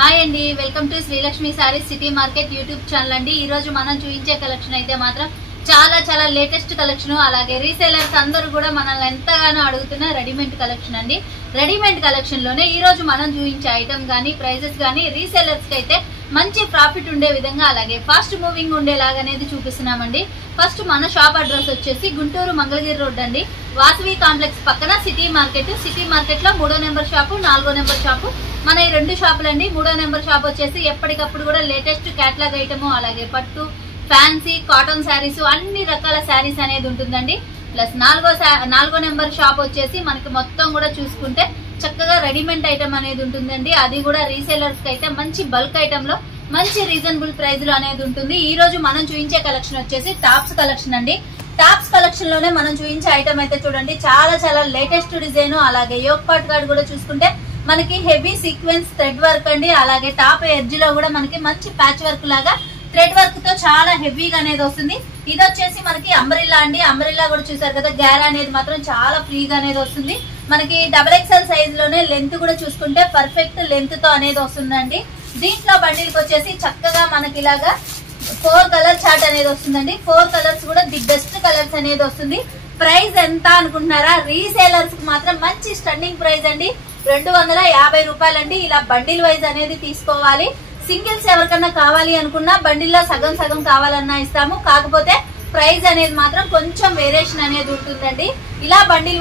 Hi అండి, welcome to Srilakshmi saris city market YouTube channel అండి. ఈ రోజు మనం చూపించే కలెక్షన్ అయితే మాత్రం చాలా లేటెస్ట్ కలెక్షన్. అలాగే రీసేలర్స్ అందరూ కూడా మనల్ని ఎంతగానో అడుగుతున్న రెడీమేడ్ కలెక్షన్ అండి. రెడీమేడ్ కలెక్షన్ లోనే ఈ రోజు మనం చూపించే ఐటమ్ గానీ ప్రైజెస్ గానీ రీసేలర్స్ కి అయితే మంచి ప్రాఫిట్ ఉండే విధంగా అలాగే ఫాస్ట్ మూవింగ్ ఉండేలాగా అనేది చూపిస్తున్నామండి. ఫస్ట్ మన షాప్ అడ్రస్ వచ్చేసి గుంటూరు మంగళగిరి రోడ్ అండి, వాసవి కాంప్లెక్స్ పక్కన సిటీ మార్కెట్. సిటీ మార్కెట్ లో 3వ నెంబర్ షాపు, 4వ నెంబర్ షాపు మన ఈ రెండు షాపులండి. 3వ నెంబర్ షాప్ వచ్చేసి ఎప్పటికప్పుడు కూడా లేటెస్ట్ క్యాటలాగ్ ఐటమ్ అలాగే పట్టు, ఫ్యాన్సీ, కాటన్ శారీస్ అన్ని రకాల శారీస్ అనేది ఉంటుందండి. ప్లస్ 4వ నెంబర్ షాప్ వచ్చేసి మనకి మొత్తం కూడా చూసుకుంటే చక్కగా రెడీమేడ్ ఐటమ్ అనేది ఉంటుందండి. అది కూడా రీసేలర్స్ కి అయితే మంచి బల్క్ ఐటమ్ లో మంచి రీజనబుల్ ప్రైస్ లో అనేది ఉంటుంది. ఈ రోజు మనం చూపించే కలెక్షన్ వచ్చేసి టాప్స్ కలెక్షన్ అండి. టాప్స్ కలెక్షన్ లోనే మనం చూపించే ఐటమ్ అయితే చూడండి చాలా లేటెస్ట్ డిజైన్. అలాగే యోక్ పార్ట్ కార్డ్ కూడా చూసుకుంటే మనకి హెవీ సీక్వెన్స్ థ్రెడ్ వర్క్ అండి. అలాగే టాప్ ఎడ్జ్ లో కూడా మనకి మంచి ప్యాచ్ వర్క్ లాగా థ్రెడ్ వర్క్ తో చాలా హెవీగా అనేది వస్తుంది. ఇది వచ్చేసి మనకి అంబ్రెల్లా అండి. అంబ్రెల్లా కూడా చూసారు కదా, గ్యారా అనేది మాత్రం చాలా ఫ్రీగా అనేది వస్తుంది. మనకి XXL సైజ్ లోనే లెంత్ కూడా చూసుకుంటే పర్ఫెక్ట్ లెంత్ తో అనేది వస్తుందండి. దీంట్లో బండిల్కి వచ్చేసి చక్కగా మనకి ఇలాగా 4 కలర్ చార్ట్ అనేది వస్తుందండి. 4 కలర్స్ కూడా ది బెస్ట్ కలర్స్ అనేది వస్తుంది. ప్రైస్ ఎంత అనుకుంటున్నారా? రీసేలర్స్ కి మాత్రం మంచి స్టన్నింగ్ ప్రైస్ అండి, 250 రూపాయలండి. ఇలా బండిల్ వైజ్ అనేది తీసుకోవాలి. సింగిల్స్ ఎవరికన్నా కావాలి అనుకున్నా బండిల్లో సగం కావాలన్నా ఇస్తాము. కాకపోతే ప్రైస్ అనేది మాత్రం కొంచెం వేరియేషన్ అనేది ఉంటుందండి. ఇలా బండిల్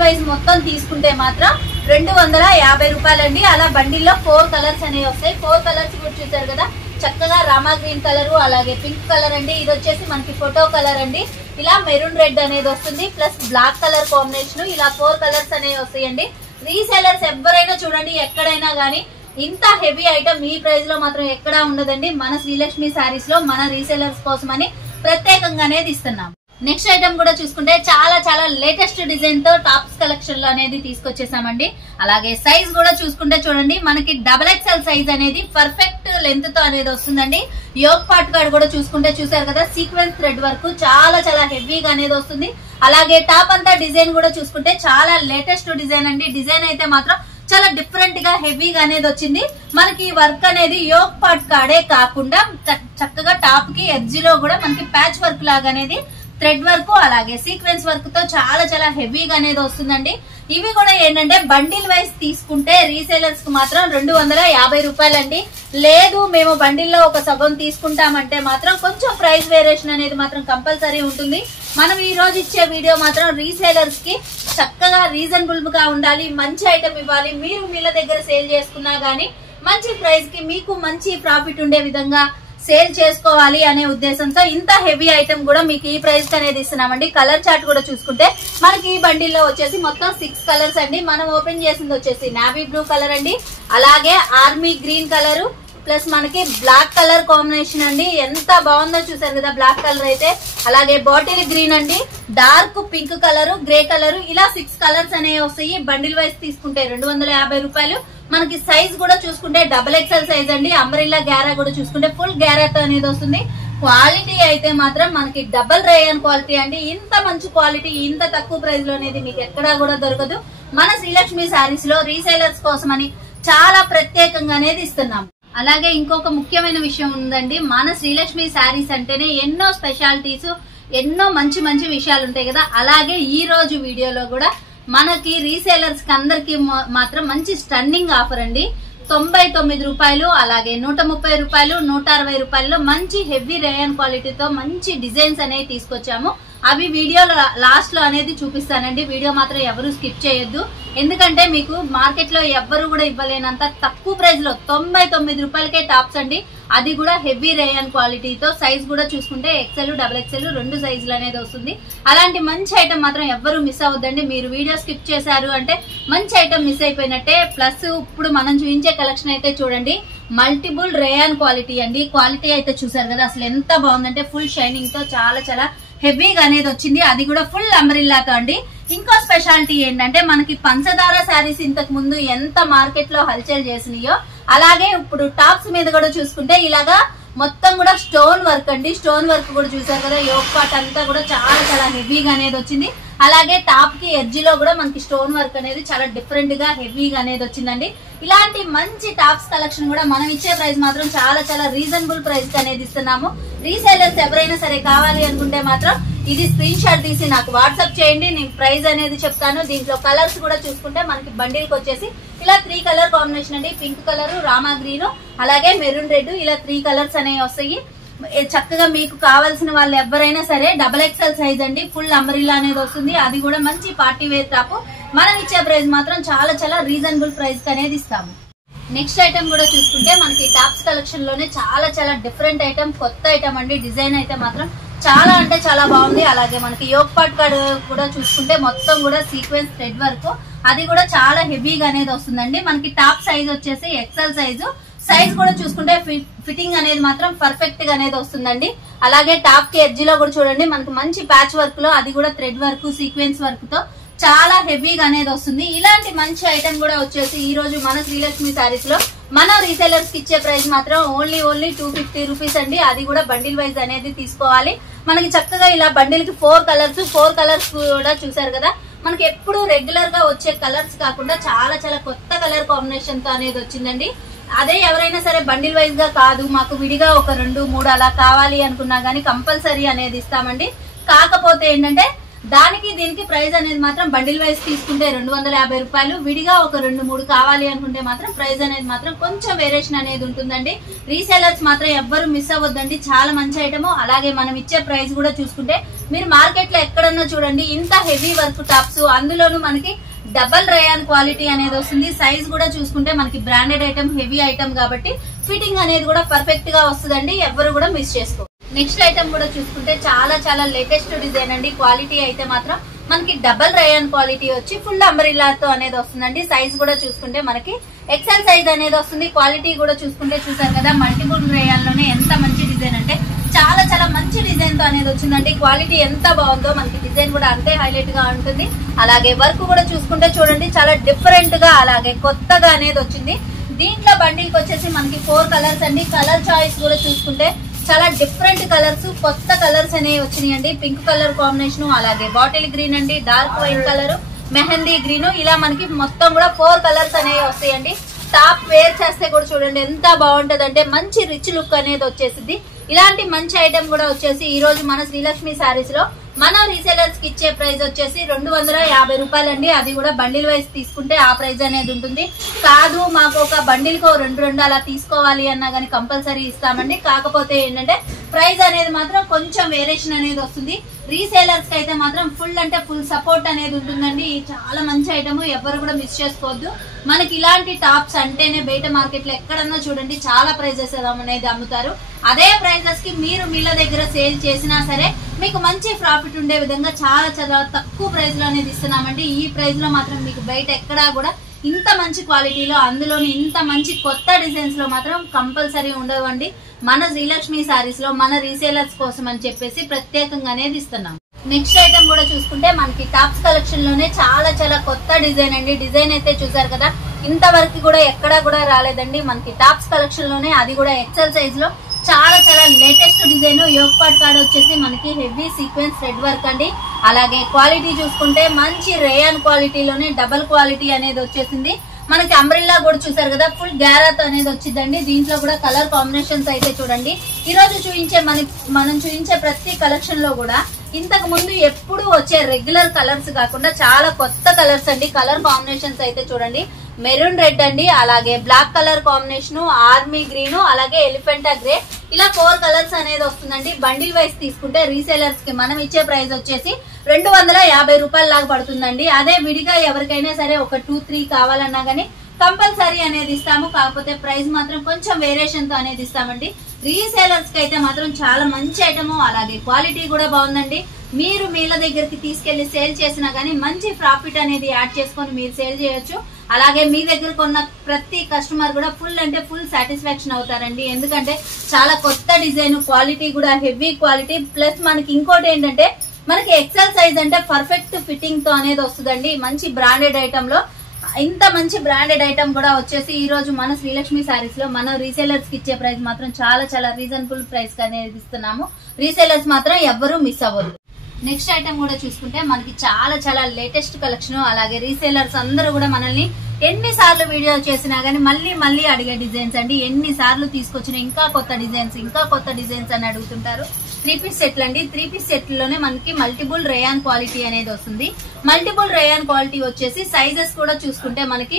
వైజ్ మొత్తం తీసుకుంటే మాత్రం 250 రూపాయలండి. అలా బండిల్లో 4 కలర్స్ అనేవి వస్తాయి. 4 కలర్స్ కూడా చూసారు కదా, చక్కగా రామా గ్రీన్ కలర్ అలాగే పింక్ కలర్ అండి. ఇది వచ్చేసి మనకి ఫోటో కలర్ అండి. ఇలా మెరూన్ రెడ్ అనేది వస్తుంది, ప్లస్ బ్లాక్ కలర్ కాంబినేషన్. ఇలా 4 కలర్స్ అనేవి వస్తాయండి. రీసేలర్స్ ఎవరైనా చూడండి, ఎక్కడైనా గానీ ఇంత హెవీ ఐటమ్ ఈ ప్రైస్ లో మాత్రం ఎక్కడా ఉండదండి. మన శ్రీలక్ష్మి సారీస్ లో మన రీసేలర్స్ కోసమని ప్రత్యేకంగా అనేది ఇస్తున్నాం. నెక్స్ట్ ఐటమ్ కూడా చూసుకుంటే చాలా లేటెస్ట్ డిజైన్ తో టాప్స్ కలెక్షన్ లో అనేది తీసుకొచ్చేసామండి. అలాగే సైజ్ కూడా చూసుకుంటే చూడండి, మనకి XXL సైజ్ అనేది పర్ఫెక్ట్ లెంత్ తో అనేది వస్తుందండి. యోక్ పార్ట్ కార్డ్ కూడా చూసుకుంటే చూసారు కదా, సీక్వెన్స్ థ్రెడ్ వర్క్ చాలా హెవీగా అనేది వస్తుంది. అలాగే టాప్ అంతా డిజైన్ కూడా చూసుకుంటే చాలా లేటెస్ట్ డిజైన్ అండి. డిజైన్ అయితే మాత్రం చాలా డిఫరెంట్ గా హెవీగా అనేది వచ్చింది. మనకి వర్క్ అనేది యోక్ పార్ట్ కార్డే కాకుండా చక్కగా టాప్ కి ఎడ్జ్ లో కూడా మనకి ప్యాచ్ వర్క్ లాగా అనేది థ్రెడ్ వర్క్ అలాగే సీక్వెన్స్ వర్క్ తో చాలా హెవీగా అనేది వస్తుందండి. ఇవి కూడా ఏంటంటే బండిల్ వైజ్ తీసుకుంటే రీసేలర్స్ కు మాత్రం 250 రూపాయలండి. లేదు మేము బండిల్లో ఒక సగం తీసుకుంటామంటే మాత్రం కొంచెం ప్రైస్ వేరియేషన్ అనేది మాత్రం కంపల్సరీ ఉంటుంది. మనం ఈ రోజు ఇచ్చే వీడియో మాత్రం రీసేలర్స్ కి చక్కగా రీజనబుల్ గా ఉండాలి, మంచి ఐటమ్ ఇవ్వాలి. మీరు వీళ్ళ దగ్గర సేల్ చేసుకున్నా గానీ మంచి ప్రైస్ కి మీకు మంచి ప్రాఫిట్ ఉండే విధంగా సేల్ చేసుకోవాలి అనే ఉద్దేశంతో ఇంత హెవీ ఐటమ్ కూడా మీకు ఈ ప్రైస్ కి అనేది ఇస్తున్నామండి. కలర్ చార్ట్ కూడా చూసుకుంటే మనకి ఈ బండిల్లో వచ్చేసి మొత్తం 6 కలర్స్ అండి. మనం ఓపెన్ చేసింది వచ్చేసి నావీ బ్లూ కలర్ అండి, అలాగే ఆర్మీ గ్రీన్ కలర్ ప్లస్ మనకి బ్లాక్ కలర్ కాంబినేషన్ అండి. ఎంత బాగుందో చూసారు కదా బ్లాక్ కలర్ అయితే. అలాగే బాటిల్ గ్రీన్ అండి, dark pink colour, grey colour, ఇలా 6 కలర్స్ అనేవి వస్తాయి. బండిల్ వైజ్ తీసుకుంటే 250 రూపాయలు. మనకి సైజ్ కూడా చూసుకుంటే XXL సైజ్ అండి. అంబ్రెల్లా గ్యారా కూడా చూసుకుంటే ఫుల్ గ్యారాతో అనేది వస్తుంది. క్వాలిటీ అయితే మాత్రం మనకి డబుల్ రేయన్ క్వాలిటీ అండి. ఇంత మంచి క్వాలిటీ ఇంత తక్కువ ప్రైస్ లో అనేది మీకు ఎక్కడా కూడా దొరకదు. మన శ్రీలక్ష్మి సారీస్ లో రీసేలర్స్ కోసమని చాలా ప్రత్యేకంగా అనేది ఇస్తున్నాం. అలాగే ఇంకొక ముఖ్యమైన విషయం ఉందండి, మన శ్రీలక్ష్మి సారీస్ అంటేనే ఎన్నో స్పెషాలిటీస్, ఎన్నో మంచి విషయాలు ఉంటాయి కదా. అలాగే ఈ రోజు వీడియోలో కూడా మనకి రీసేలర్స్ కి అందరికి మాత్రం మంచి స్టన్నింగ్ ఆఫర్ అండి. 99 రూపాయలు అలాగే 130 రూపాయలు 160 రూపాయల్లో మంచి హెవీ రేయన్ క్వాలిటీతో మంచి డిజైన్స్ అనేవి తీసుకొచ్చాము. అవి వీడియోలో లాస్ట్ లో అనేది చూపిస్తానండి. వీడియో మాత్రం ఎవరు స్కిప్ చేయొద్దు, ఎందుకంటే మీకు మార్కెట్ లో ఎవ్వరు కూడా ఇవ్వలేనంత తక్కువ ప్రైస్ లో 99 రూపాయలకే టాప్స్ అండి. అది కూడా హెవీ రేయన్ క్వాలిటీతో. సైజ్ కూడా చూసుకుంటే XL XXL 2 సైజులు అనేది వస్తుంది. అలాంటి మంచి ఐటమ్ మాత్రం ఎవ్వరు మిస్ అవ్వద్దండి. మీరు వీడియో స్కిప్ చేశారు అంటే మంచి ఐటమ్ మిస్ అయిపోయినట్టే. ప్లస్ ఇప్పుడు మనం చూపించే కలెక్షన్ అయితే చూడండి, మల్టిపుల్ రేయన్ క్వాలిటీ అండి. క్వాలిటీ అయితే చూసారు కదా, అసలు ఎంత బాగుందంటే ఫుల్ షైనింగ్ తో చాలా హెవీగా అనేది వచ్చింది. అది కూడా ఫుల్ అంబ్రెల్లాతో అండి. ఇంకో స్పెషాలిటీ ఏంటంటే మనకి పంచదార శారీస్ ఇంతకు ముందు ఎంత మార్కెట్ లో హల్చల్ చేసినాయో అలాగే ఇప్పుడు టాప్స్ మీద కూడా చూసుకుంటే ఇలాగా మొత్తం కూడా స్టోన్ వర్క్ అండి. స్టోన్ వర్క్ కూడా చూసారు కదా, యోక్ పార్ట్ అంతా కూడా చాలా హెవీగా అనేది వచ్చింది. అలాగే టాప్ కి ఎడ్జ్ లో కూడా మనకి స్టోన్ వర్క్ అనేది చాలా డిఫరెంట్ గా హెవీగా అనేది వచ్చిందండి. ఇలాంటి మంచి టాప్స్ కలెక్షన్ కూడా మనం ఇచ్చే ప్రైస్ మాత్రం చాలా చాలా రీజనబుల్ ప్రైస్ అనేది ఇస్తున్నాము. రీసేలర్స్ ఎవరైనా సరే కావాలి అనుకుంటే మాత్రం ఇది స్క్రీన్ షాట్ తీసి నాకు వాట్సాప్ చేయండి, నేను ప్రైస్ అనేది చెప్తాను. దీంట్లో కలర్స్ కూడా చూసుకుంటే మనకి బండిల్ కి వచ్చేసి ఇలా 3 కలర్ కాంబినేషన్ అండి. పింక్ కలర్, రామా గ్రీన్, అలాగే మెరూన్ రెడ్, ఇలా 3 కలర్స్ అనేవి వస్తాయి. చక్కగా మీకు కావాల్సిన వాళ్ళు ఎవరైనా సరే XXL సైజ్ అండి. ఫుల్ అంబ్రెల్లా అనేది వస్తుంది. అది కూడా మంచి పార్టీ వేర్ టాప్. మనం ఇచ్చే ప్రైస్ మాత్రం చాలా చాలా రీజనబుల్ ప్రైస్ అనేది ఇస్తాము. నెక్స్ట్ ఐటమ్ కూడా చూసుకుంటే మనకి టాప్స్ కలెక్షన్ లోనే చాలా చాలా డిఫరెంట్ ఐటమ్, కొత్త ఐటమ్ అండి. డిజైన్ అయితే మాత్రం చాలా అంటే చాలా బాగుంది. అలాగే మనకి యోక్ పార్ట్ కార్డ్ కూడా చూసుకుంటే మొత్తం కూడా సీక్వెన్స్ థ్రెడ్ వర్క్, అది కూడా చాలా హెవీగా అనేది వస్తుందండి. మనకి టాప్ సైజ్ వచ్చేసి XL సైజు. సైజ్ కూడా చూసుకుంటే ఫిట్టింగ్ అనేది మాత్రం పర్ఫెక్ట్ గా అనేది వస్తుందండి. అలాగే టాప్ కి ఎడ్జ్ లో కూడా చూడండి మనకి మంచి ప్యాచ్ వర్క్ లో, అది కూడా థ్రెడ్ వర్క్, సీక్వెన్స్ వర్క్ తో చాలా హెవీగా అనేది వస్తుంది. ఇలాంటి మంచి ఐటమ్ కూడా వచ్చేసి ఈ రోజు మన శ్రీలక్ష్మి సారీస్ లో మన రీసేలర్స్ కి ఇచ్చే ప్రైస్ మాత్రం ఓన్లీ 250 రూపీస్ అండి. అది కూడా బండిల్ వైజ్ అనేది తీసుకోవాలి. మనకి చక్కగా ఇలా బండిల్ కి 4 కలర్స్ కూడా చూసారు కదా. మనకి ఎప్పుడు రెగ్యులర్ గా వచ్చే కలర్స్ కాకుండా చాలా చాలా కొత్త కలర్ కాంబినేషన్ తో అనేది వచ్చిందండి. అదే ఎవరైనా సరే బండిల్ వైజ్ గా కాదు, మాకు విడిగా ఒక 2, 3 అలా కావాలి అనుకున్నా గానీ కంపల్సరీ అనేది ఇస్తామండి. కాకపోతే ఏంటంటే దానికి దీనికి ప్రైస్ అనేది మాత్రం బండిల్ వైజ్ తీసుకుంటే 250 రూపాయలు, విడిగా ఒక 2, 3 కావాలి అనుకుంటే మాత్రం ప్రైస్ అనేది మాత్రం కొంచెం వేరియేషన్ అనేది ఉంటుందండి. రీసేలర్స్ మాత్రం ఎవ్వరు మిస్ అవ్వద్దండి. చాలా మంచి ఐటమ్. అలాగే మనం ఇచ్చే ప్రైస్ కూడా చూసుకుంటే మీరు మార్కెట్ లో ఎక్కడన్నా చూడండి ఇంత హెవీ వర్క్ టాప్స్, అందులోనూ మనకి డబల్ రేయాన్ క్వాలిటీ అనేది వస్తుంది. సైజ్ కూడా చూసుకుంటే మనకి బ్రాండెడ్ ఐటమ్, హెవీ ఐటమ్ కాబట్టి ఫిట్టింగ్ అనేది కూడా పర్ఫెక్ట్ గా వస్తుందండి. ఎవరు కూడా మిస్ చేసుకో. నెక్స్ట్ ఐటమ్ కూడా చూసుకుంటే చాలా చాలా లేటెస్ట్ డిజైన్ అండి. క్వాలిటీ అయితే మాత్రం మనకి డబల్ రేయాన్ క్వాలిటీ వచ్చి ఫుల్ అంబ్రెల్లాతో అనేది వస్తుందండి. సైజ్ కూడా చూసుకుంటే మనకి XL సైజ్ అనేది వస్తుంది. క్వాలిటీ కూడా చూసుకుంటే చూసారు కదా మల్టిపుల్ రేయాన్ లోనే ఎంత మంచి డిజైన్ అంటే చాలా చాలా మంచి డిజైన్ తో అనేది వచ్చిందండి. క్వాలిటీ ఎంత బాగుందో మనకి డిజైన్ కూడా అంతే హైలైట్ గా ఉంటుంది. అలాగే వర్క్ కూడా చూసుకుంటే చూడండి చాలా డిఫరెంట్ గా అలాగే కొత్తగా అనేది వచ్చింది. దీంట్లో బండిల్కి వచ్చేసి మనకి 4 కలర్స్ అండి. కలర్ చాయిస్ కూడా చూసుకుంటే చాలా డిఫరెంట్ కలర్స్, కొత్త కలర్స్ అనేవి వచ్చినాయండి. పింక్ కలర్ కాంబినేషన్, అలాగే బాటిల్ గ్రీన్ అండి, dark wine colour, mehndi green, ఇలా మనకి మొత్తం కూడా 4 కలర్స్ అనేవి వస్తాయండి. టాప్ వేర్ చేస్తే కూడా చూడండి ఎంత బాగుంటది అంటే మంచి రిచ్ లుక్ అనేది వచ్చేసింది. ఇలాంటి మంచి ఐటమ్ కూడా వచ్చేసి ఈ రోజు మన శ్రీలక్ష్మి సారీస్ లో మన రీసేలర్స్ కి ఇచ్చే ప్రైస్ వచ్చేసి 250 రూపాయలండి. అది కూడా బండిల్ వైజ్ తీసుకుంటే ఆ ప్రైస్ అనేది ఉంటుంది. కాదు మాకు ఒక బండిల్ కు 2 అలా తీసుకోవాలి అన్నా గానీ కంపల్సరీ ఇస్తామండి. కాకపోతే ఏంటంటే ప్రైస్ అనేది మాత్రం కొంచెం వేరియేషన్ అనేది వస్తుంది. రీసేలర్స్ కి అయితే మాత్రం ఫుల్ అంటే ఫుల్ సపోర్ట్ అనేది ఉంటుందండి. చాలా మంచి ఐటమ్, ఎవరు కూడా మిస్ చేసుకోవద్దు. మనకి ఇలాంటి టాప్స్ అంటేనే బయట మార్కెట్ లో ఎక్కడన్నా చూడండి చాలా ప్రైజెస్ అనేది అమ్ముతారు. అదే ప్రైజెస్ కి మీరు మీళ్ళ దగ్గర సేల్ చేసినా సరే మీకు మంచి ప్రాఫిట్ ఉండే విధంగా చాలా చాలా తక్కువ ప్రైస్ లో అనేది ఇస్తున్నామండి. ఈ ప్రైస్ లో మాత్రం మీకు బయట ఎక్కడా కూడా ఇంత మంచి క్వాలిటీలో, అందులోని ఇంత మంచి కొత్త డిజైన్స్ లో మాత్రం కంపల్సరీ ఉండవండి. మన శ్రీలక్ష్మి సారీస్ లో మన రీసేలర్స్ కోసం అని చెప్పేసి ప్రత్యేకంగా అనేది ఇస్తున్నాం. నెక్స్ట్ ఐటమ్ కూడా చూసుకుంటే మనకి టాప్స్ కలెక్షన్ లోనే చాలా చాలా కొత్త డిజైన్ అండి. డిజైన్ అయితే చూసారు కదా, ఇంతవరకు కూడా ఎక్కడా కూడా రాలేదండి మనకి టాప్స్ కలెక్షన్ లోనే. అది కూడా XL సైజ్ లో చాలా చాలా latest design. Yoke part cord వచ్చేసి మనకి హెవీ సీక్వెన్స్ థ్రెడ్ వర్క్ అండి. అలాగే క్వాలిటీ చూసుకుంటే మంచి రేయాన్ క్వాలిటీలోనే డబల్ క్వాలిటీ అనేది వచ్చేసింది. మనకి అంబ్రెల్లా కూడా చూసారు కదా ఫుల్ గ్యారాతో అనేది వచ్చిందండి. దీంట్లో కూడా కలర్ కాంబినేషన్స్ అయితే చూడండి. ఈ రోజు మనం చూపించే ప్రతి కలెక్షన్ లో కూడా ఇంతకు ముందు ఎప్పుడు వచ్చే రెగ్యులర్ కలర్స్ కాకుండా చాలా కొత్త కలర్స్ అండి. కలర్ కాంబినేషన్స్ అయితే చూడండి మెరూన్ రెడ్ అండి, అలాగే black colour combination, army green, అలాగే ఎలిఫెంటా గ్రే, ఇలా 4 కలర్స్ అనేది వస్తుందండి. బండిల్ వైజ్ తీసుకుంటే రీసేలర్స్ కి మనం ఇచ్చే ప్రైస్ వచ్చేసి 250 రూపాయల లాగా పడుతుందండి. అదే విడిగా ఎవరికైనా సరే ఒక 2, 3 కావాలన్నా గానీ కంపల్సరీ అనేది ఇస్తాము. కాకపోతే ప్రైస్ మాత్రం కొంచెం వేరియేషన్ తో అనేది ఇస్తామండి. రీసేలర్స్ కి అయితే మాత్రం చాలా మంచి ఐటమ్, అలాగే క్వాలిటీ కూడా బాగుందండి. మీరు మీల దగ్గరికి తీసుకెళ్లి సేల్ చేసినా గానీ మంచి ప్రాఫిట్ అనేది యాడ్ చేసుకొని మీరు సేల్ చేయొచ్చు. అలాగే మీ దగ్గర కొన్న ప్రతి కస్టమర్ కూడా ఫుల్ అంటే ఫుల్ సాటిస్ఫాక్షన్ అవుతారండి. ఎందుకంటే చాలా కొత్త డిజైన్, క్వాలిటీ కూడా హెవీ క్వాలిటీ, ప్లస్ మనకి ఇంకోటి ఏంటంటే మనకి XL సైజ్ అంటే పర్ఫెక్ట్ ఫిట్టింగ్ తో అనేది వస్తుందండి. మంచి బ్రాండెడ్ ఐటమ్ లో ఇంత మంచి బ్రాండెడ్ ఐటమ్ కూడా వచ్చేసి ఈ రోజు మన శ్రీలక్ష్మి సారీస్ లో మన రీసేలర్స్ కి ఇచ్చే ప్రైస్ మాత్రం చాలా చాలా రీజనబుల్ ప్రైస్ అనేది ఇస్తున్నాము. రీసేలర్స్ మాత్రం ఎవ్వరూ మిస్ అవ్వదు. నెక్స్ట్ ఐటమ్ కూడా చూసుకుంటే మనకి చాలా చాలా లేటెస్ట్ కలెక్షన్, అలాగే రీసేలర్స్ అందరూ కూడా మనల్ని ఎన్నిసార్లు వీడియో చేసినా గానీ మళ్ళీ అడిగే డిజైన్స్ అండి. ఎన్నిసార్లు తీసుకొచ్చినా ఇంకా కొత్త డిజైన్స్ అని అడుగుతుంటారు. 3 పీస్ సెట్లు అండి. 3 పీస్ సెట్లోనే మనకి మల్టిపుల్ రేయాన్ క్వాలిటీ అనేది వస్తుంది. మల్టిపుల్ రేయాన్ క్వాలిటీ వచ్చేసి సైజెస్ కూడా చూసుకుంటే మనకి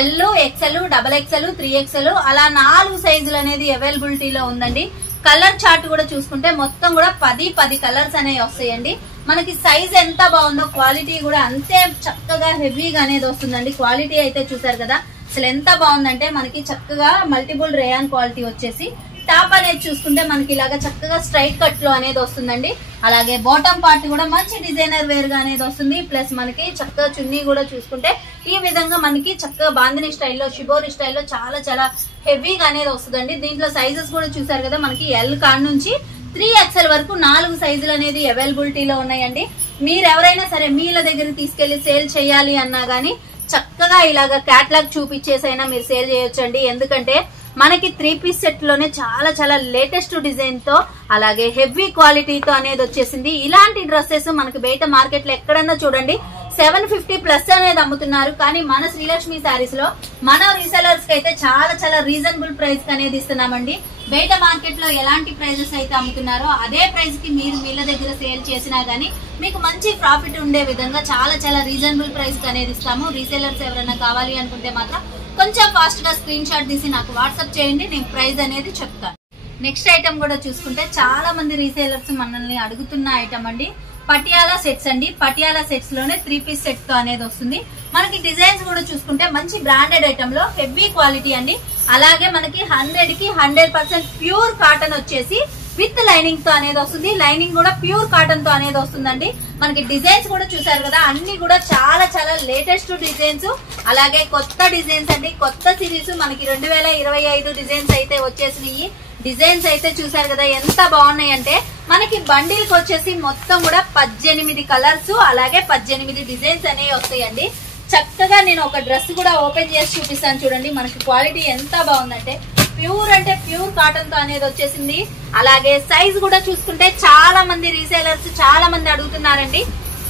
ఎల్, ఎక్స్ఎల్, XXL, 3XL అలా 4 సైజులు అనేది అవైలబిలిటీలో ఉందండి. కలర్ చార్ట్ కూడా చూసుకుంటే మొత్తం కూడా 10 కలర్స్ అనేవి వస్తాయండి. మనకి సైజ్ ఎంత బాగుందో క్వాలిటీ కూడా అంతే చక్కగా హెవీగా అనేది వస్తుందండి. క్వాలిటీ అయితే చూసారు కదా అసలు ఎంత బాగుందంటే మనకి చక్కగా మల్టిపుల్ రేయాన్ క్వాలిటీ వచ్చేసి టాప్ అనేది చూసుకుంటే మనకి ఇలాగా చక్కగా స్ట్రైట్ కట్ లో అనేది వస్తుందండి. అలాగే బాటమ్ పార్ట్ కూడా మంచి డిజైనర్ వేర్ గా అనేది వస్తుంది. ప్లస్ మనకి చక్కగా చున్నీ కూడా చూసుకుంటే ఈ విధంగా మనకి చక్కగా బాందిని స్టైల్లో, షిబోరి స్టైల్లో చాలా చాలా హెవీగా అనేది వస్తుందండి. దీంట్లో సైజెస్ కూడా చూసారు కదా మనకి ఎల్ కాడ నుంచి 3XL వరకు 4 సైజులు అనేది అవైలబిలిటీలో ఉన్నాయండి. మీరు ఎవరైనా సరే మీల దగ్గర తీసుకెళ్లి సేల్ చేయాలి అన్నా గానీ చక్కగా ఇలాగా క్యాటలాగ్ చూపించేసైనా మీరు సేల్ చేయొచ్చండి. ఎందుకంటే మనకి 3 పీస్ సెట్ లోనే చాలా చాలా లేటెస్ట్ డిజైన్ తో అలాగే హెవీ క్వాలిటీతో అనేది వచ్చేసింది. ఇలాంటి డ్రెస్సెస్ మనకి బయట మార్కెట్ లో ఎక్కడన్నా చూడండి 750+ అనేది అమ్ముతున్నారు. కానీ మన శ్రీలక్ష్మి శారీస్ లో మన రీసెలర్స్ కి అయితే చాలా చాలా రీజనబుల్ ప్రైస్ అనేది ఇస్తున్నామండి. బయట మార్కెట్ లో ఎలాంటి ప్రైజెస్ అయితే అమ్ముతున్నారో అదే ప్రైస్ కి మీరు వీళ్ళ దగ్గర సేల్ చేసినా గానీ మీకు మంచి ప్రాఫిట్ ఉండే విధంగా చాలా చాలా రీజనబుల్ ప్రైస్ అనేది ఇస్తాము. రీసెలర్స్ ఎవరైనా కావాలి అనుకుంటే మాత్రం కొంచెం ఫాస్ట్ గా స్క్రీన్ షాట్ తీసి నాకు వాట్సాప్ చేయండి, నేను ప్రైస్ అనేది చెప్తాను. నెక్స్ట్ ఐటమ్ కూడా చూసుకుంటే చాలా మంది రీసేలర్స్ మనల్ని అడుగుతున్న ఐటమ్ అండి, పటియాలా సెట్స్ అండి. పటియాలా సెట్స్ లోనే 3 పీస్ సెట్ తో అనేది వస్తుంది. మనకి డిజైన్స్ కూడా చూసుకుంటే మంచి బ్రాండెడ్ ఐటమ్ లో హెవీ క్వాలిటీ అండి. అలాగే మనకి 100కి 100% ప్యూర్ కాటన్ వచ్చేసి విత్ లైనింగ్ తో అనేది వస్తుంది. లైనింగ్ కూడా ప్యూర్ కాటన్ తో అనేది వస్తుందండి. మనకి డిజైన్స్ కూడా చూసారు కదా అన్ని కూడా చాలా చాలా లేటెస్ట్ డిజైన్స్, అలాగే కొత్త డిజైన్స్ అండి. కొత్త సిరీస్ మనకి 2025 డిజైన్స్ అయితే వచ్చేసినాయి. డిజైన్స్ అయితే చూసారు కదా ఎంత బాగున్నాయి అంటే మనకి బండిల్కి వచ్చేసి మొత్తం కూడా 18 కలర్స్ అలాగే 18 డిజైన్స్ అనేవి వస్తాయండి. చక్కగా నేను ఒక డ్రెస్ కూడా ఓపెన్ చేసి చూపిస్తాను చూడండి. మనకి క్వాలిటీ ఎంత బాగుందంటే ప్యూర్ కాటన్ తో అనేది వచ్చేసింది. అలాగే సైజ్ కూడా చూసుకుంటే చాలా మంది రీసేలర్స్ చాలా మంది అడుగుతున్నారండి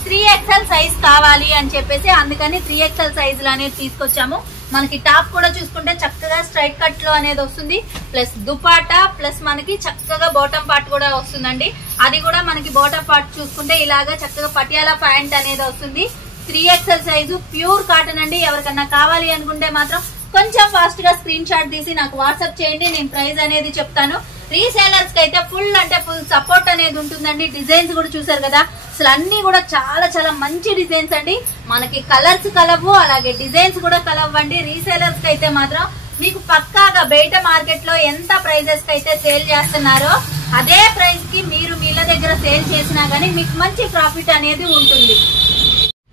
3XL సైజ్ కావాలి అని చెప్పేసి, అందుకని 3XL సైజులు అనేది తీసుకొచ్చాము. మనకి టాప్ కూడా చూసుకుంటే చక్కగా స్ట్రైట్ కట్ లో అనేది వస్తుంది. ప్లస్ దుపాటా ప్లస్ మనకి చక్కగా బాటమ్ పార్ట్ కూడా వస్తుందండి. అది కూడా మనకి బాటమ్ పార్ట్ చూసుకుంటే ఇలాగా చక్కగా పటియాలా ప్యాంట్ అనేది వస్తుంది. 3XL సైజు ప్యూర్ కాటన్ అండి. ఎవరికన్నా కావాలి అనుకుంటే మాత్రం కొంచెం ఫాస్ట్ గా స్క్రీన్ షాట్ తీసి నాకు వాట్సాప్ చేయండి, నేను ప్రైస్ అనేది చెప్తాను. రీసేలర్స్ కి అయితే ఫుల్ అంటే ఫుల్ సపోర్ట్ అనేది ఉంటుందండి. డిజైన్స్ కూడా చూసారు కదా అసలు అన్ని కూడా చాలా చాలా మంచి డిజైన్స్ అండి. మనకి కలర్స్ కలవు అలాగే డిజైన్స్ కూడా కలవండి. రీసేలర్స్ కి అయితే మాత్రం మీకు పక్కాగా బయట మార్కెట్ లో ఎంత ప్రైజెస్ కి అయితే సేల్ చేస్తున్నారో అదే ప్రైస్ కి మీరు వీళ్ళ దగ్గర సేల్ చేసినా గానీ మీకు మంచి ప్రాఫిట్ అనేది ఉంటుంది.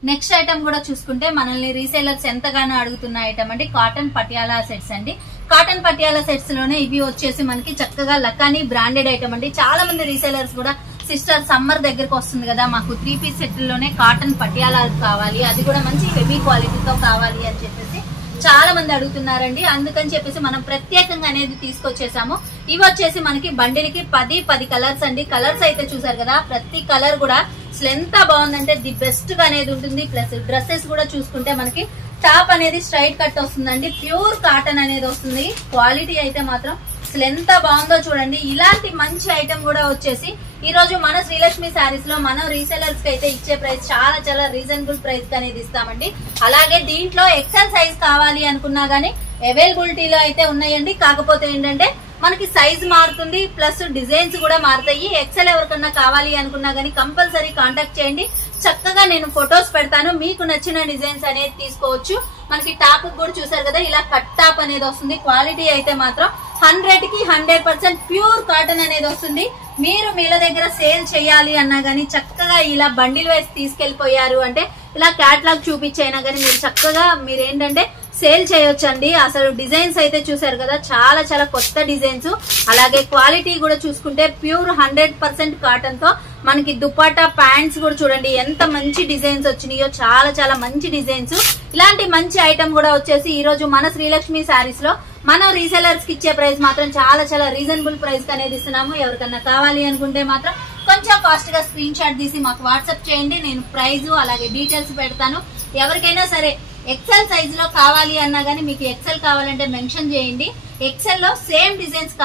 నెక్స్ట్ ఐటమ్ కూడా చూసుకుంటే మనల్ని రీసేలర్స్ ఎంతగానో అడుగుతున్న ఐటమ్ అండి కాటన్ పటియాలా సెట్స్ అండి. కాటన్ పటియాలా సెట్స్ లోనే ఇవి వచ్చేసి మనకి చక్కగా లకానీ బ్రాండెడ్ ఐటమ్ అండి. చాలా మంది రీసేలర్స్ కూడా సిస్టర్ సమ్మర్ దగ్గరకు వస్తుంది కదా మాకు 3 పీస్ సెట్ లోనే కాటన్ పటియాలా కావాలి, అది కూడా మంచి హెవీ క్వాలిటీతో కావాలి అని చెప్పేసి చాలా మంది అడుగుతున్నారండి. అందుకని చెప్పేసి మనం ప్రత్యేకంగా అనేది తీసుకొచ్చేసాము. ఇవి వచ్చేసి మనకి బండిల్కి 10 కలర్స్ అండి. కలర్స్ అయితే చూసారు కదా ప్రతి కలర్ కూడా అసలు ఎంత బాగుందంటే ది బెస్ట్ గా అనేది ఉంటుంది. ప్లస్ డ్రెస్సెస్ కూడా చూసుకుంటే మనకి టాప్ అనేది స్ట్రైట్ కట్ వస్తుందండి. ప్యూర్ కాటన్ అనేది వస్తుంది. క్వాలిటీ అయితే మాత్రం అసలు ఎంత బాగుందో చూడండి. ఇలాంటి మంచి ఐటమ్ కూడా వచ్చేసి ఈ రోజు మన శ్రీలక్ష్మి శారీస్ లో మనం రీసెలర్స్ కి అయితే ఇచ్చే ప్రైస్ చాలా చాలా రీజనబుల్ ప్రైస్ అనేది ఇస్తామండి. అలాగే దీంట్లో ఎక్సెల్ సైజ్ కావాలి అనుకున్నా గానీ అవైలబిలిటీలో అయితే ఉన్నాయండి. కాకపోతే ఏంటంటే మనకి సైజ్ మారుతుంది ప్లస్ డిజైన్స్ కూడా మారుతాయి. ఎక్సెల్ ఎవరికన్నా కావాలి అనుకున్నా గానీ కంపల్సరీ కాంటాక్ట్ చేయండి. చక్కగా నేను ఫొటోస్ పెడతాను, మీకు నచ్చిన డిజైన్స్ అనేది తీసుకోవచ్చు. మనకి టాప్ కూడా చూసారు కదా ఇలా కట్ టాప్ అనేది వస్తుంది. క్వాలిటీ అయితే మాత్రం 100కి 100% ప్యూర్ కాటన్ అనేది వస్తుంది. మీరు మీల దగ్గర సేల్ చేయాలి అన్నా గానీ చక్కగా ఇలా బండిల్ వేసి తీసుకెళ్లిపోయారు అంటే ఇలా క్యాటలాగ్ చూపించైనా గానీ మీరు చక్కగా మీరేంటంటే సేల్ చేయొచ్చండి. అసలు డిజైన్స్ అయితే చూసారు కదా చాలా చాలా కొత్త డిజైన్స్. అలాగే క్వాలిటీ కూడా చూసుకుంటే ప్యూర్ 100% కాటన్ తో మనకి దుపట్టా ప్యాంట్స్ కూడా చూడండి ఎంత మంచి డిజైన్స్ వచ్చినాయో, చాలా చాలా మంచి డిజైన్స్. ఇలాంటి మంచి ఐటమ్ కూడా వచ్చేసి ఈ రోజు మన శ్రీలక్ష్మి శారీస్ లో మనం రీసెలర్స్ కి ఇచ్చే ప్రైస్ మాత్రం చాలా చాలా రీజనబుల్ ప్రైస్ అనేది ఇస్తున్నాము. ఎవరికన్నా కావాలి అనుకుంటే మాత్రం కొంచెం ఫాస్ట్ గా స్క్రీన్ షాట్ తీసి మాకు వాట్సాప్ చేయండి. నేను ప్రైజ్ అలాగే డీటెయిల్స్ పెడతాను. ఎవరికైనా సరే ఎక్సెల్ సైజ్ లో కావాలి అన్నా గానీ మీకు ఎక్సెల్ కావాలంటే మెన్షన్ చేయండి. ఎక్సెల్ లో సేమ్ డిజైన్స్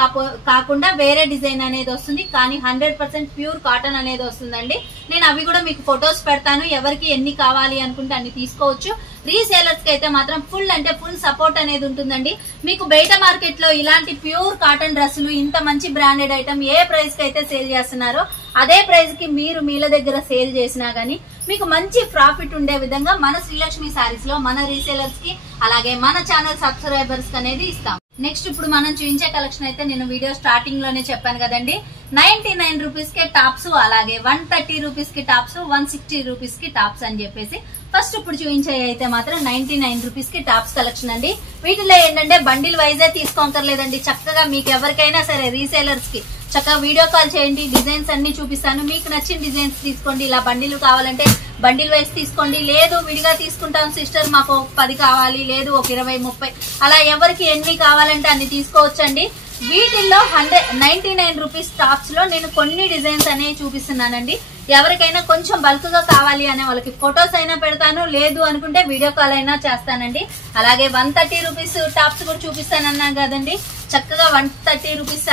కాకుండా వేరే డిజైన్ అనేది వస్తుంది, కానీ 100% ప్యూర్ కాటన్ అనేది వస్తుందండి. నేను అవి కూడా మీకు ఫొటోస్ పెడతాను. ఎవరికి ఎన్ని కావాలి అనుకుంటే అన్ని తీసుకోవచ్చు. రీసేలర్స్ కి అయితే మాత్రం ఫుల్ అంటే ఫుల్ సపోర్ట్ అనేది ఉంటుందండి. మీకు బయట మార్కెట్ లో ఇలాంటి ప్యూర్ కాటన్ డ్రెస్సులు ఇంత మంచి బ్రాండెడ్ ఐటమ్ ఏ ప్రైస్ కి అయితే సేల్ చేస్తున్నారో అదే ప్రైస్ కి మీరు మీల దగ్గర సేల్ చేసినా గానీ మీకు మంచి ప్రాఫిట్ ఉండే విధంగా మన శ్రీలక్ష్మి సారీస్ లో మన రీసేలర్స్ కి అలాగే మన ఛానల్ సబ్స్క్రైబర్స్ కి అనేది ఇస్తాం. నెక్స్ట్ ఇప్పుడు మనం చూపించే కలెక్షన్ అయితే నేను వీడియో స్టార్టింగ్ లోనే చెప్పాను కదండి, 99 రూపీస్ కే టాప్స్, అలాగే 130 రూపీస్ కి టాప్స్, 160 రూపీస్ కి టాప్స్ అని చెప్పేసి ఫస్ట్ ఇప్పుడు చూపించే అయితే మాత్రం 99 రూపీస్ కి టాప్స్ కలెక్షన్ అండి. వీటిలో ఏంటంటే బండిల్ వైజే తీసుకోకర్లేదండి. చక్కగా మీకు ఎవరికైనా సరే రీసేలర్స్ కి చక్కగా వీడియో కాల్ చేయండి, డిజైన్స్ అన్ని చూపిస్తాను. మీకు నచ్చిన డిజైన్స్ తీసుకోండి. ఇలా బండిల్ కావాలంటే బండిల్ వైజ్ తీసుకోండి, లేదు విడిగా తీసుకుంటాం సిస్టర్ మాకు 10 కావాలి, లేదు ఒక 20, 30 అలా ఎవరికి ఎన్ని కావాలంటే అన్ని తీసుకోవచ్చండి. వీటిల్లో 99 రూపీస్ టాప్స్ లో నేను కొన్ని డిజైన్స్ అనేవి చూపిస్తున్నానండి. ఎవరికైనా కొంచెం బల్క్ గా కావాలి అనే వాళ్ళకి ఫొటోస్ అయినా పెడతాను, లేదు అనుకుంటే వీడియో కాల్ అయినా చేస్తానండి. అలాగే 130 రూపీస్ టాప్స్ కూడా చూపిస్తానన్నా కదండి. చక్కగా 130 రూపీస్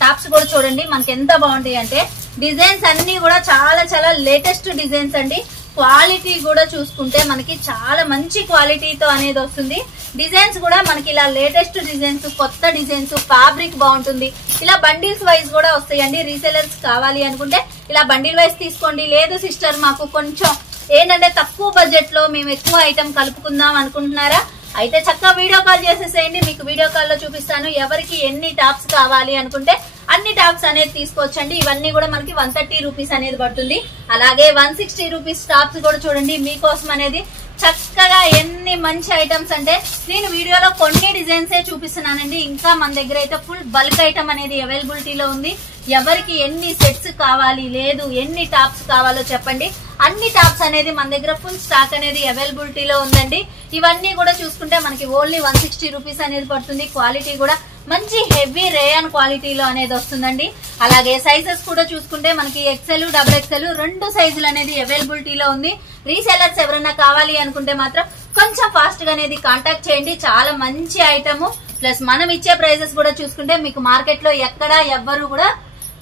టాప్స్ కూడా చూడండి మనకి ఎంత బాగుంటాయి అంటే డిజైన్స్ అన్ని కూడా చాలా చాలా లేటెస్ట్ డిజైన్స్ అండి. క్వాలిటీ కూడా చూసుకుంటే మనకి చాలా మంచి క్వాలిటీతో అనేది వస్తుంది. డిజైన్స్ కూడా మనకి ఇలా లేటెస్ట్ డిజైన్స్, కొత్త డిజైన్స్, ఫ్యాబ్రిక్ బాగుంటుంది. ఇలా బండిల్స్ వైజ్ కూడా వస్తాయండి. రీసేలర్స్ కావాలి అనుకుంటే ఇలా బండిల్ వైజ్ తీసుకోండి. లేదు సిస్టర్ మాకు కొంచెం ఏంటంటే తక్కువ బడ్జెట్ లో మేము ఎక్కువ ఐటమ్ కలుపుకుందాం అనుకుంటున్నారా, అయితే చక్కగా వీడియో కాల్ చేసేసేయండి. మీకు వీడియో కాల్ లో చూపిస్తాను. ఎవరికి ఎన్ని టాప్స్ కావాలి అనుకుంటే అన్ని టాప్స్ అనేది తీసుకోవచ్చండి. ఇవన్నీ కూడా మనకి 130 రూపీస్ అనేది పడుతుంది. అలాగే 160 రూపీస్ టాప్స్ కూడా చూడండి మీకోసం అనేది చక్కగా ఎన్ని మంచి ఐటమ్స్ అంటే నేను వీడియోలో కొన్ని డిజైన్స్ చూపిస్తున్నానండి. ఇంకా మన దగ్గర అయితే ఫుల్ బల్క్ ఐటమ్ అనేది అవైలబిలిటీలో ఉంది. ఎవరికి ఎన్ని సెట్స్ కావాలి, లేదు ఎన్ని టాప్స్ కావాలో చెప్పండి. అన్ని టాప్స్ అనేది మన దగ్గర ఫుల్ స్టాక్ అనేది అవైలబిలిటీలో ఉందండి. ఇవన్నీ కూడా చూసుకుంటే మనకి ఓన్లీ 160 రూపీస్ అనేది పడుతుంది. క్వాలిటీ కూడా మంచి హెవీ రేయాన్ క్వాలిటీలో అనేది వస్తుందండి. అలాగే సైజెస్ కూడా చూసుకుంటే మనకి ఎక్సెల్, డబుల్ ఎక్సెల్ 2 సైజులు అనేది అవైలబిలిటీలో ఉంది. రీసేలర్స్ ఎవరైనా కావాలి అనుకుంటే మాత్రం కొంచెం ఫాస్ట్ గా అనేది కాంటాక్ట్ చేయండి. చాలా మంచి ఐటమ్, ప్లస్ మనం ఇచ్చే ప్రైజెస్ కూడా చూసుకుంటే మీకు మార్కెట్ లో ఎక్కడా ఎవ్వరు కూడా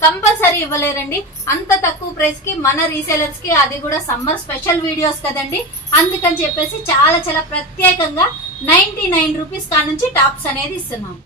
కంపల్సరీ ఇవ్వలేరండి. అంత తక్కువ ప్రైస్ కి మన రీసేలర్స్ కి, అది కూడా సమ్మర్ స్పెషల్ వీడియోస్ కదండి, అందుకని చెప్పేసి చాలా చాలా ప్రత్యేకంగా 99 రూపీస్ కా నుంచి టాప్స్ అనేది ఇస్తున్నాం.